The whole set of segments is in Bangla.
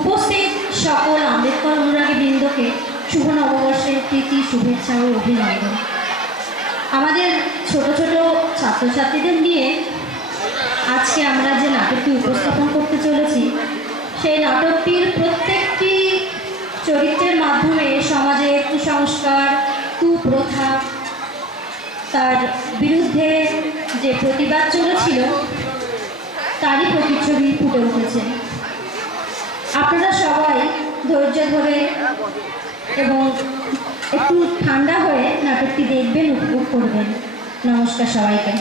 উপস্থিত সকল আম্বেদকর অনুরাগী বৃন্দকে শুভ নববর্ষের প্রীতি শুভেচ্ছা ও অভিনন্দন। আমাদের ছোট ছোট ছাত্রছাত্রীদের নিয়ে আজকে আমরা যে নাটকটি উপস্থাপন করতে চলেছি, সেই নাটকটির প্রত্যেকটি চরিত্রের মাধ্যমে সমাজে কুসংস্কার, কুপ্রথা, তার বিরুদ্ধে যে প্রতিবাদ চলেছিল তারই প্রতিচ্ছবি ফুটে উঠেছে। আপনারা সবাই ধৈর্য ধরে এবং একটু ঠান্ডা হয়ে নাটকটি দেখবেন, উপভোগ করবেন। নমস্কার সবাইকে।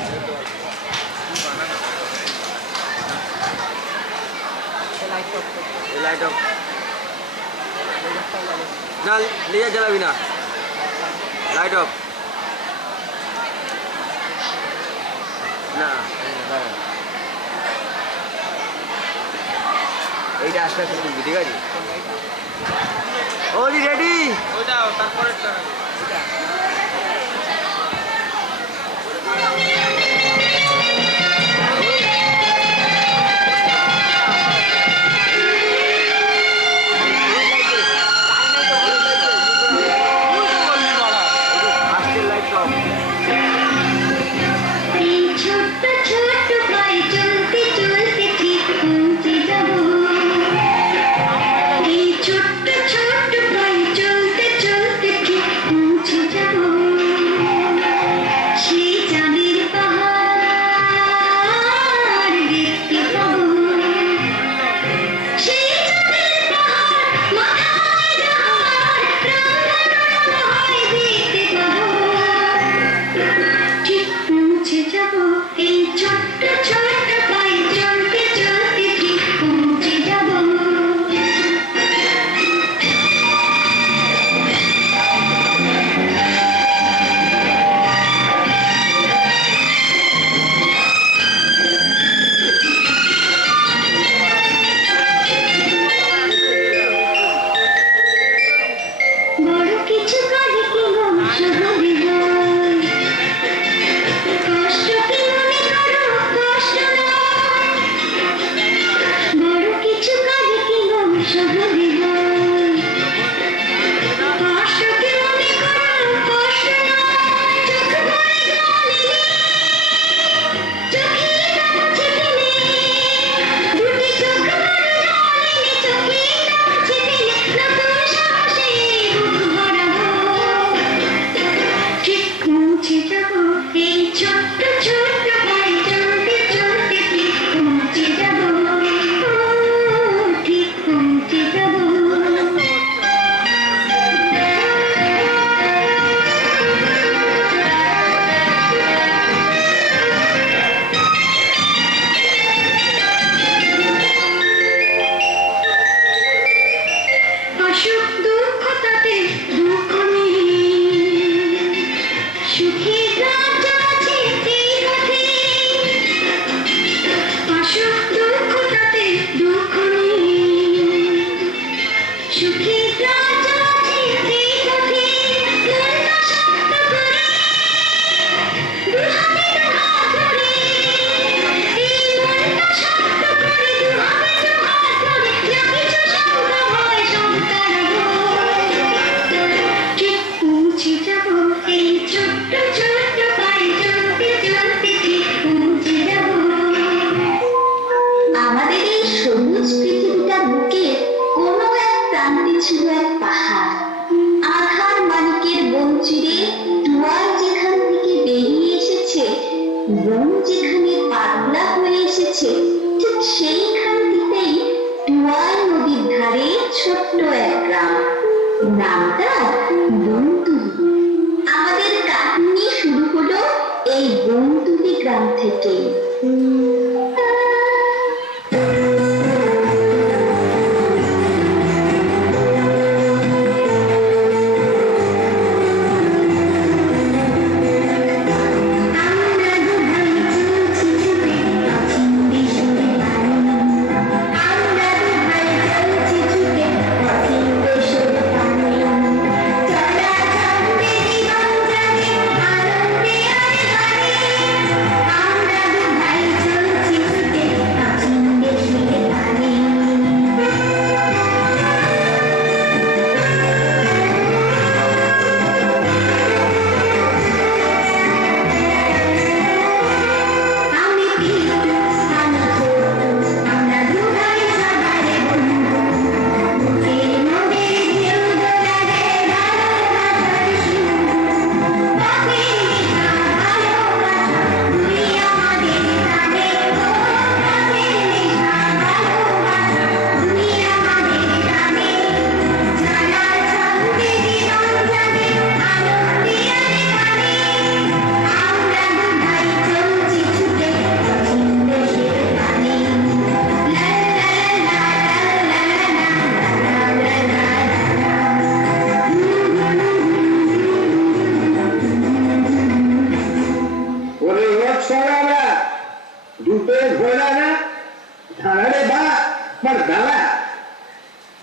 না লিয়ে জ্বালাবি না, লাইট অফ না, এইটা আসবে ঠিক আছে। ও জি রেডি, ওইটাও তারপরে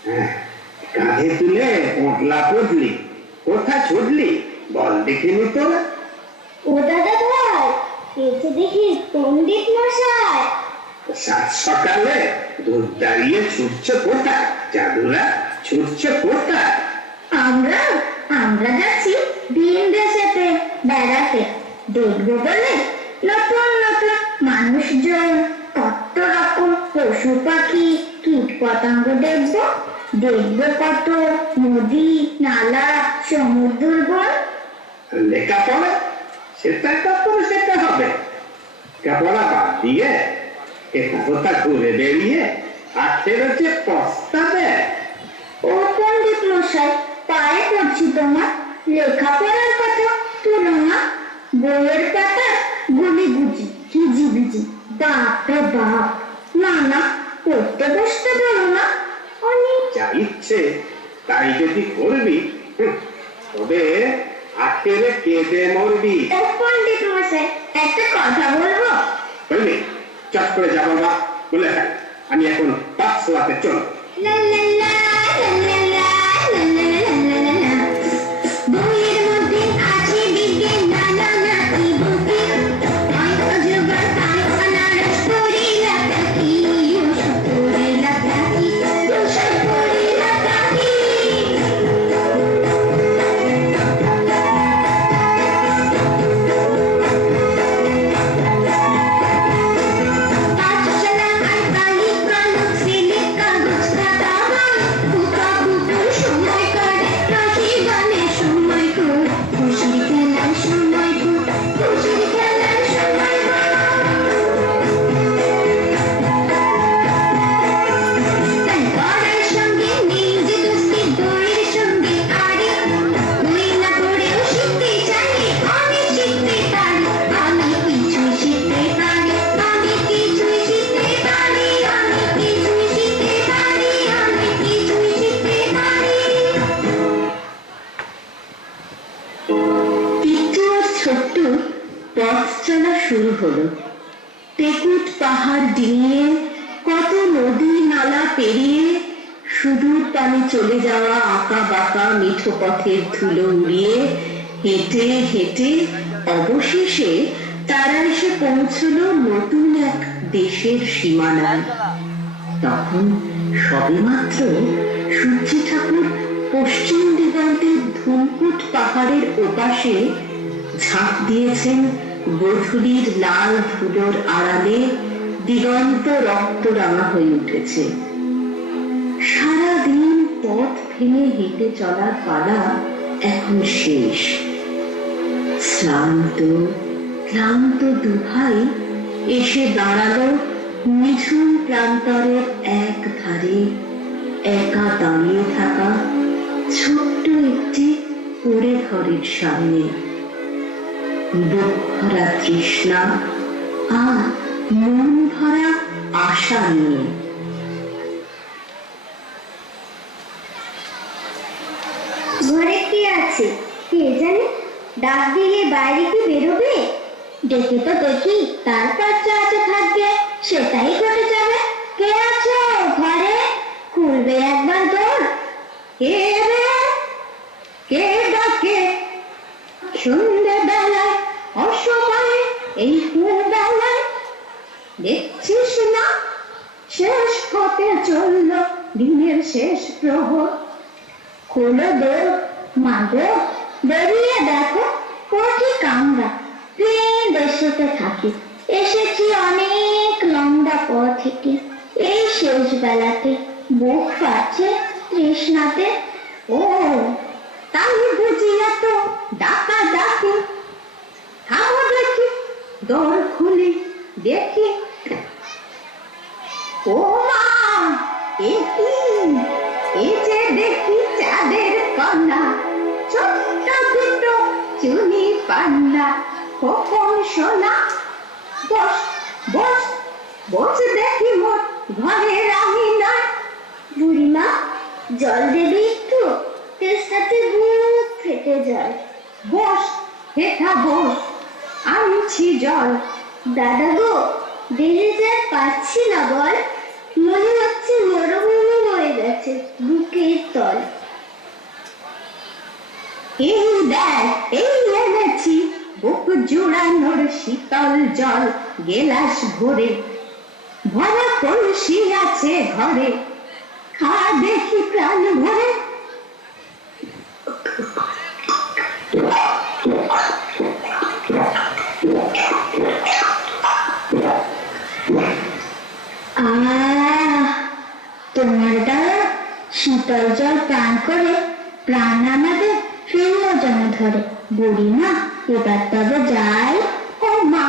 হ্যাঁ, কাঁধে তুলে পোটলা পড়লি, কোথায় ছুটলি বল দেখিনি তোরা? ও দাদা ভাই, এসে দেখি পণ্ডিত মশাই। সাত সকালে দুধ দাঁড়িয়ে ছুটছে কোথায়? জাদুরা ছুটছে কোথায়? আমরা আমরা যাচ্ছি ভিন দেশেতে বেড়াতে। দেখবো বলে নতুন নতুন মানুষজন, কত রকম পশু পাখি কীট পতঙ্গ দেখবো। দেখবো কত নদী নালা সমুদ্র বন। লেখাপড়া সেটা তারপরে সেটা হবে। লেখাপড়া বাদ দিয়ে এটা কোথা ঘুরে বেরিয়ে আখের যে পস্তাবে। ও পণ্ডিত মশাই, পায়ে পড়ছি তোমার, লেখাপড়ার কথা তুলো না। বইয়ের পাতা গুলি গুজি হিজি বিজি, বাপরে বাপ। না না, পড়তে বসতে বলো না। অনেক যা ইচ্ছে তাই যদি করবি, তবে আখেরে কেঁদে মরবি। ও পণ্ডিত মশাই, একটা কথা বলবো? বুঝলি, চট করে যাবো না বলে ফেল। আমি এখন পাঠশালাতে চল। লা লা লা, লা লা লা, লা লা লা লা লা লা। বইয়ের মধ্যে আছে বিজ্ঞান নানা নাকি বুদ্ধি, তাই অজগর তাই অনারস করিলা থাকি, ওসব করিলা থাকি, ওসব করিলা থাকি। পাঠশালা আর বালিক বালক ছেলে কাগজ খাতা বই, ফুকা ফুকুর সময় কাটে, হাসি গানে সময় কর, খুশির খেলার সময় কর, খুশির খেলার সময় কর। তাই পড়ার সঙ্গে নেই যে দোস্তি, বইয়ের সঙ্গে আড়ি, বই না পড়েও শিখতে চাইলে অনেক শিখতে পারি। আমি কিছুই শিখতে পারি, আমি কিছুই শিখতে পারি, আমি কিছুই শিখতে পারি, আমি কিছুই শিখতে পারি। পিট্টু আর ছোট্ট পথ চলা শুরু হলো। টেকুট পাহাড় ডিঙিয়ে, কত নদী নালা পেরিয়ে, সুদূর পানে চলে যাওয়া আঁকা বাঁকা মিঠো পথের ধুলো উড়িয়ে হেঁটে হেঁটে অবশেষে তারা এসে পৌঁছলো নতুন এক দেশের সীমানায়। তখন সবেমাত্র সূর্যি ঠাকুর পশ্চিম দিগন্তের ধূমকুট পাহাড়ের ওপাশে ঝাঁপ দিয়েছেন গধূলির লাল ধুলোর আড়ালে। দিগন্ত রক্তরাঙা হয়ে উঠেছে। সারাদিন পথ ভেঙে হেঁটে চলার পালা এখন শেষ। শ্রান্ত ক্লান্ত দুভাই এসে দাঁড়ালো নিঝুম প্রান্তরের এক ধারে, একা দাঁড়িয়ে থাকা ছোট্ট একটি কুঁড়ে ঘরের সামনে। বুক ভরা তৃষ্ণা আর মন ভরা আশা নিয়ে। ঘরে কে আছে কে জানে? ডাক দিলে বাইরে কি বেরোবে? ডেকে তো দেখি তারপর চাচা থাকবে, সেটাই ঘটে যাবে। কে আছো ঘরে? খুলবে একবার দোর। কে রে? কে ডাকে সন্ধ্যে বেলায়, অসময়ে, এই কোন বেলায়? দেখছিস না শেষ হতে চলল দিনের শেষ প্রহর। খোলো দোর মাগো, বেরিয়ে দেখো কঠিক আমরা প্লেন দেশেতে থাকি। এসেছি অনেক লম্বা পথ হেঁটে, এই শেষ বেলাতে বুক ফাটছে তৃষ্ণাতে। ও তাই বুঝি এত ডাকা ডাকি। থামো দেখি, দর খুলি দেখি। ও মা, এ কি? এ যে দেখি চাঁদের কন্যা, ছোট্ট দুটো চুনি পান্না। কখন সোনা? বস বস বস দেখি মোর ঘরের আঙিনায়। বুড়িমা, জল দেবে একটু? তেষ্টাতে বুক ফেটে যায়। বস হেঠা বস, আনছি জল। দাদা গো, দেরি যে পাচ্ছি না বল, মনে হচ্ছে মরুভূমি হয়ে গেছে বুকের তল। এই দেখ এই এনেছি বুক জোড়ানোর শীতল জল, গেলাস ভরে ভরা কলসি আছে ঘরে, খা দেখি প্রাণ ভরে। তোমার দ্বারা শীতল জল পান করে প্রাণ আমাদের ফিরল যেন ধরে। বুড়িমা এবার তবে যাই। ও মা,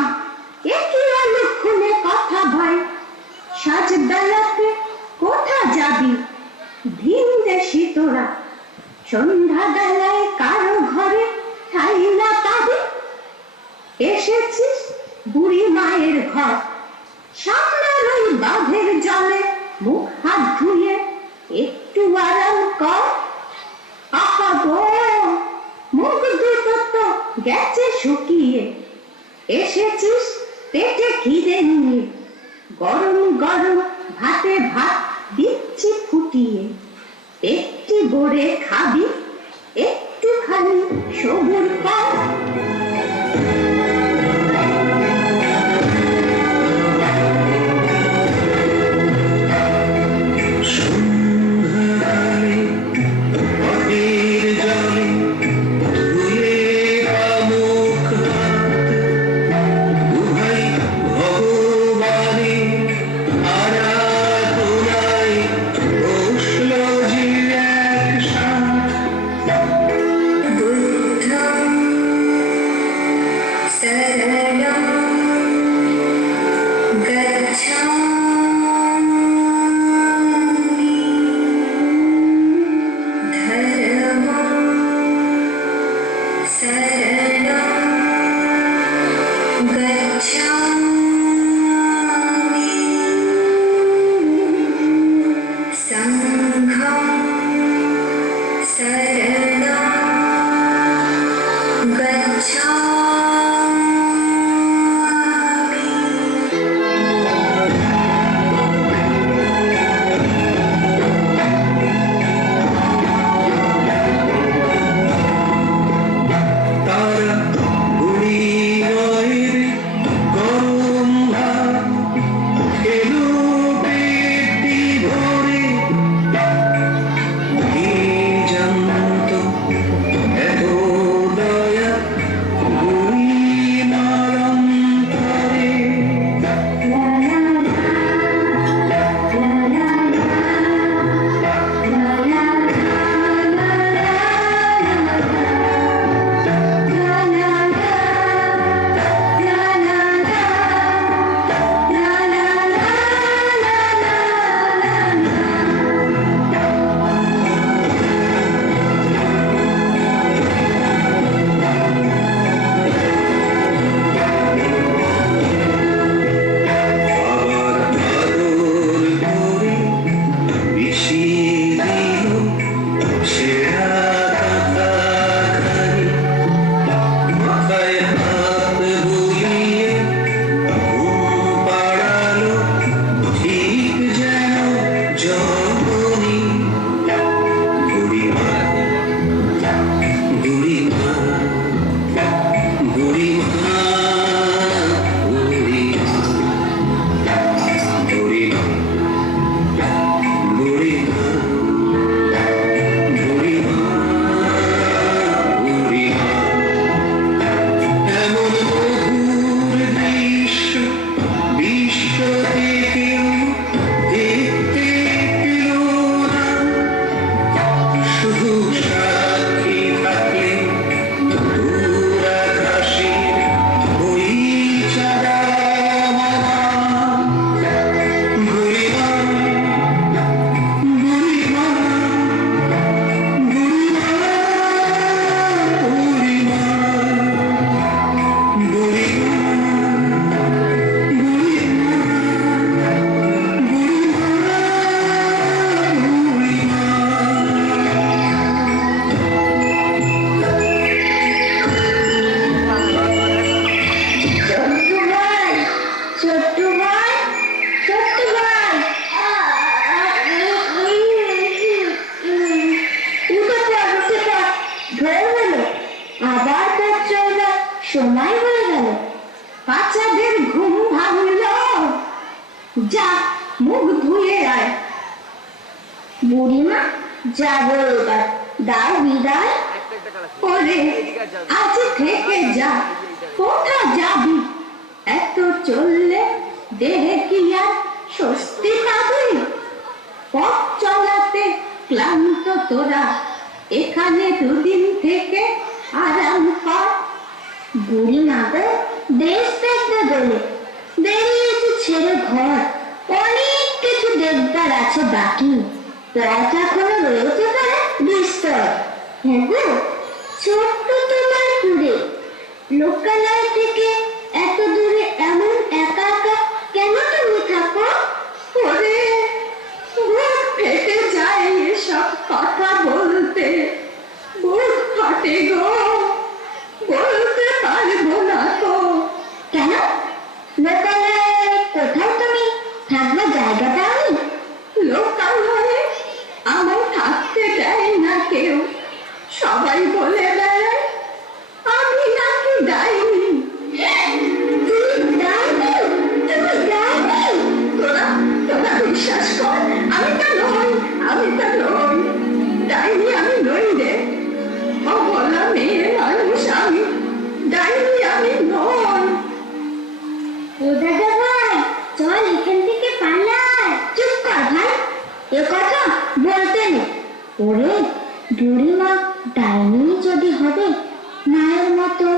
এ কি অলক্ষণে কথা ভাই, সাজ বেলাতে কোথা যাবি? ভিন দেশি তোরা, সন্ধ্যা বেলায় কারো ঘরে ঠাই না পাবি। এসেছিস বুড়ি মায়ের ঘর, সামনের ওই বাঁধের জলে মুখ হাত ধুয়ে একটু আরাম কর। আহা গো, মুখ দুটো তো গেছে শুকিয়ে, এসেছিস পেটে খিদে নিয়ে। গরম গরম ভাতে ভাত দিচ্ছি ফুটিয়ে, একটি ভরে খাবি, একটুখানি সবুর কর। সময় হয়ে গেল, বাচ্চাদের ঘুম ভাঙলো। যা মুখ ধুয়ে আয়। বুড়িমা যাবো এবার, দাও বিদায়। ওরে আজ থেকে যা, কোথা যাবি? এত চললে দেহে কি আর স্বস্তি পাবি? পথ চলাতে ক্লান্ত তোরা, এখানে দুদিন থেকে আরাম কর। বুড়িমা গো, দেশ দেখতে বলে বেরিয়েছি ছেড়ে ঘর। অনেক কিছু দেখবার আছে বাকি, পথ এখনো রয়েছে তারা বিস্তর। হ্যাঁ গো, ছোট্ট তোমার কুড়ে, লোকালয় থেকে এত দূরে এমন একা একা কেন তুমি থাকো? ওরে বুক ফেটে যায় এসব কথা বলতে, বুক ফাটে গো, বলতে পারবো না তো। কেন? লোকালয়ে কোথাও তুমি থাকবার জায়গা পাওনি? লোকালয়ে আমায় থাকতে দেয় না কেউ, সবাই বলে বেড়ায় আমি নাকি ডাইনি। তুমি ডাইনি? তুমি ডাইনি? তোরা বিশ্বাস কর, আমি তা নই, আমি তা নই, ডাইনি আমি নই রে। অবলা মেয়ে মানুষ আমি, ডাইনি আমি নই। ও দাদা ভাই, চল এখান থেকে পালাই। চুপ কর ভাই, এ কথা বলতে নেই। ওরে বুড়িমা ডাইনি যদি হবে, মায়ের মতো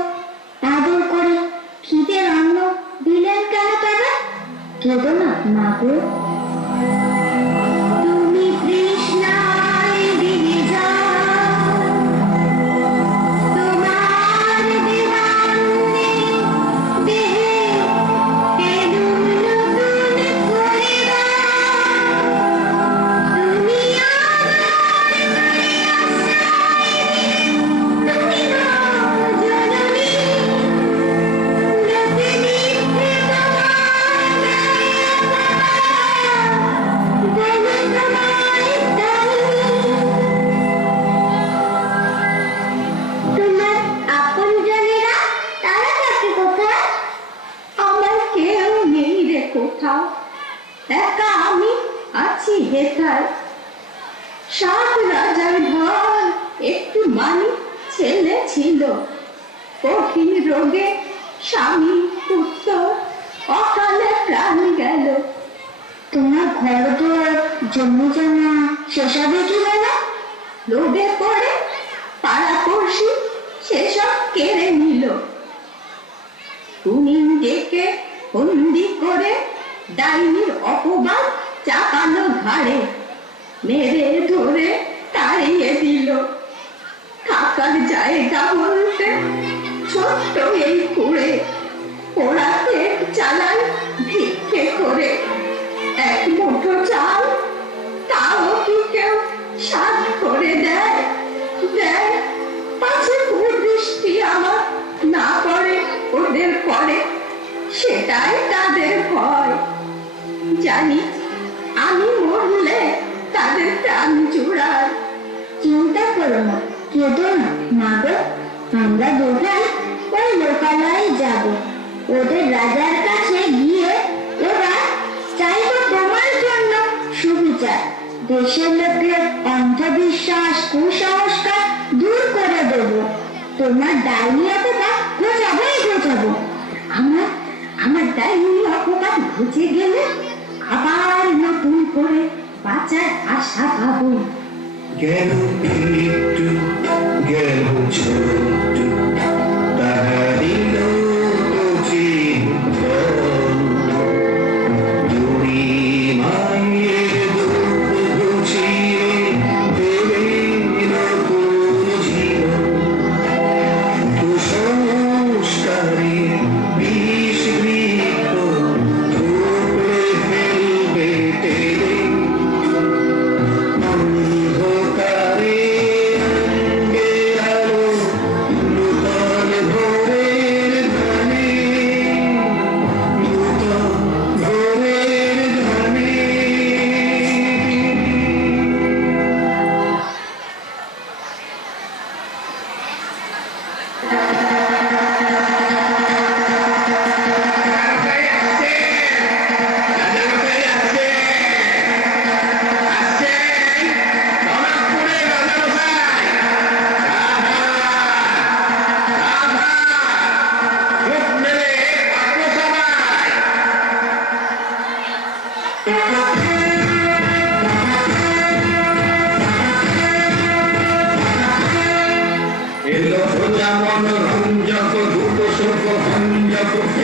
আদর করে খিদের অন্ন দিলেন কেন তারা? কেঁদো না মা গো। তুমি তৃষ্ণায় দিনে যাও, তোমার দেওয়ানে দেহে কেলুম নতুন করে দাও। তুমি তোমার আপনজনেরা তারা থাকে কোথায়? আমার কেউ নেই রে কোথাও, একা আমি আছি হেথায়। সাত রাজার ঘর একটু মানিক ছেলে ছিল, কঠিন রোগে স্বামী পুত্র অকালে প্রাণ গেল। তোমার ঘর দুয়ার জমি জমা সেসবে কি হলো? লোভে পড়ে পাড়াপড়শি সেসব কেড়ে নিল। কুমিন ডেকে বন্দি করে ডাইনির অপবাদ চাপালো ঘাড়ে, মেরে ধরে তাড়িয়ে দিল। থাকার জায়গা বলতে ছোট্ট এই কুড়ে, ওরা পেট চালায় ভিক্ষে করে। এক মুঠো চাল তাও কি কেউ সাধ করে দেয়? দেয় পাছে দৃষ্টি আমার না পড়ে ওদের পরে, সেটাই তাদের ভয়। জানি আমি মরলে তাদের প্রাণ জোড়ায়। চিন্তা করো না, কেঁদো না মা গো। আমরা দুভাই ওই লোকালয়ে যাব, ওদের রাজার কাছে গিয়ে ওরা চাইবো তোমার জন্য সুবিচার। দেশের লোকের অন্ধবিশ্বাস কুসংস্কার দূর করে দেব। তোমার ডাইনি অপবাদ ঘোচাবো। আমার ডাইনি অপবাদ ঘুচে গেলে আবার নতুন করে বাঁচার আশা পাবো। গেল একটু গেল ছোট, তাহারিল দুরি মায়ের দুঃখ ঘুচিয়ে দেবে নতুন জীবন। কুসংস্কারে বিষ বৃক্ষ ধুকড়ে ফেলবে টেনে, অন্ধকারে অঙ্গের আলো নূতন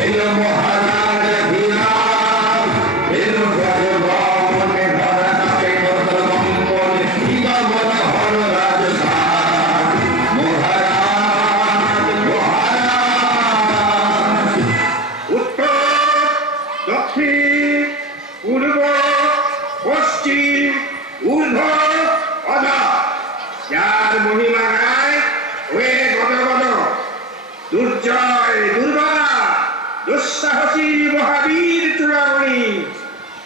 এলো মহারাজ বিরাট, এলো জগমনে ধরা নামে কত কম্পন, হিমাবন হর রাজস্থান। মহারাজ, মহারাজ। উত্তর, দক্ষিণ, পূর্ব, পশ্চিম, ঊর্ধ্ব, অধ, যার মহিমা গায় হয়ে গদ গদ, দুর্জয় দুর্বারা দুঃসাহসী মহাবীর চূড়ামণি,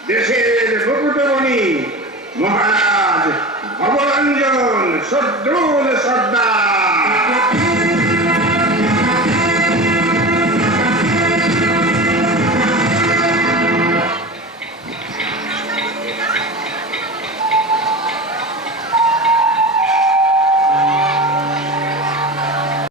দেশের মুকুটমণি মহারাজ ভবরঞ্জন শত্রু